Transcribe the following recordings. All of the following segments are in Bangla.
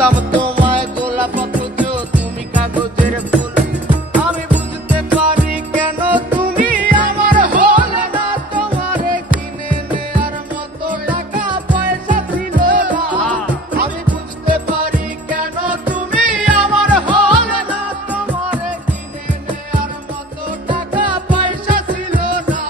ভাবতাম তোমায় গোলাপ অথচ তুমি কাগজের ফুল। আমি বুঝতে পারি কেন তুমি আমার হলে না, তোমারে কিনে নেয়ার মতো টাকা পয়সা ছিল না। আমি বুঝতে পারি কেন তুমি আমার হলে না, তোমারে কিনে নেয়ার মতো টাকা পয়সা ছিল না।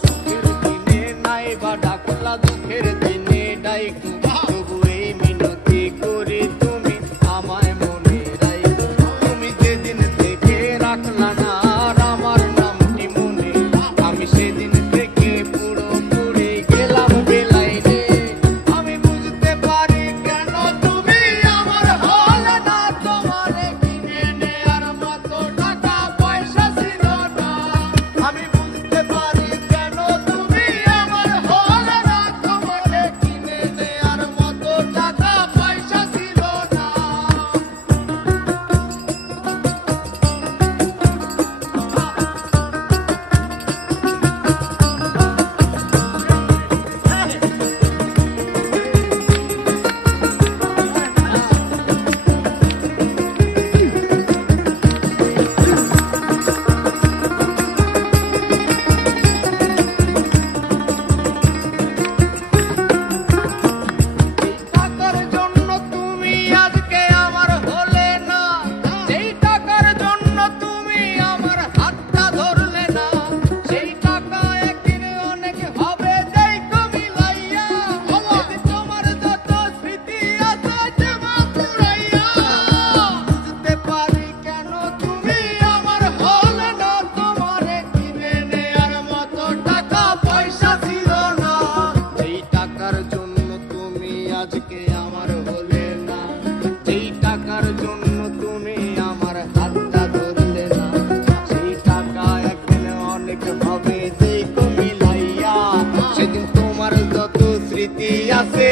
সুখের দিনে নাই বা ডাকলা, দুঃখের দিনে ডাইকু, তবু এই মিনতি করি তুমি আমায় মনে রাখো। তুমি যেদিন থেকে রাখলা না আর আমার নামটি মনে, আমি সেদিন থেকে পুরোপুরি গেলাম বেলাইনে। আমি বুঝতে পারি কেন তুমি আমার হলে না, তোমারে কিনে নেয়ার মতো টাকা পয়সা ছিল না। আমি বুঝতে পারি কেন তুমি আমার হলে না, তোমারে কিনে নেয়ার মতো টাকা পয়সা ছিল না। টাকার জন্য তুমি আজকে আমার হলে না, সেই টাকার জন্য তুমি আমার হাতটা ধরলে না। সেই টাকা একদিন অনেক হবে দেখো মিলাইয়া, যদি তোমার যত স্মৃতি আছে জমা পুরাইয়া। বুঝতে পারি কেন তুমি আমার হলে না, তোমারে কিনে নেয়ার মতো টাকা পয়সা ছিল না। সেই টাকার জন্য তুমি আজকে আমার হলে না, যেই টাকার জন্য তুমি আমার হাতটা ধরলে না। সেই টাকা একদিন অনেক হবে দেখো মিলাইয়া, সেদিন তোমার যত স্মৃতি আছে